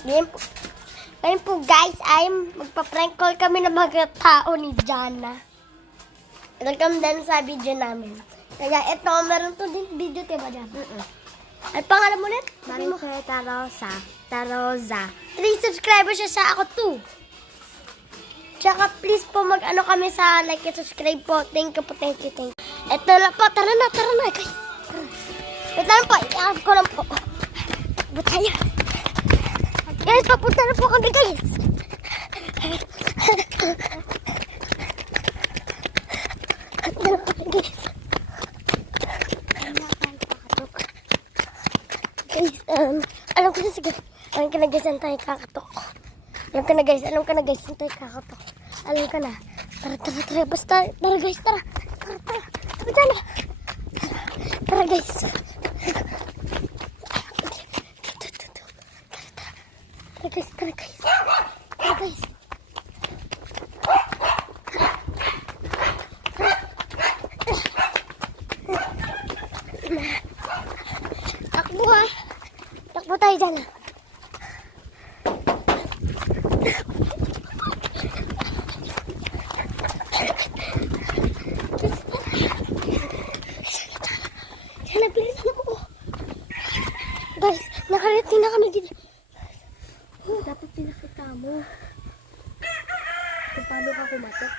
Ngayon po guys, ay magpa-prank call kami ng mga tao ni Jana. Welcome din sa video namin. Kaya ito, meron to din video, diba Jana? Ay, pangalan mo ulit? Marife Taroza. 3 subscribers siya sa ako 2. Tsaka please po mag-ano kami sa like and subscribe po. Thank you po, thank you. Ito na po, tara na guys. Wait lang po, i-off ko lang po. Butaya. Guys, papunta na po kami guys. Guys, alam ko na sige. Alam ko na guys, saan tayo kakatok. Alam ko na guys, saan tayo kakatok. Alam ko na. Tara, basta. Tara guys, tara. Tara, tara guys. Tara guys. Takbo tayo dyan. Sana, bilisan ako. Guys, nakarating na kami dito. Dapat pinakita mo kung paano ka kumatok.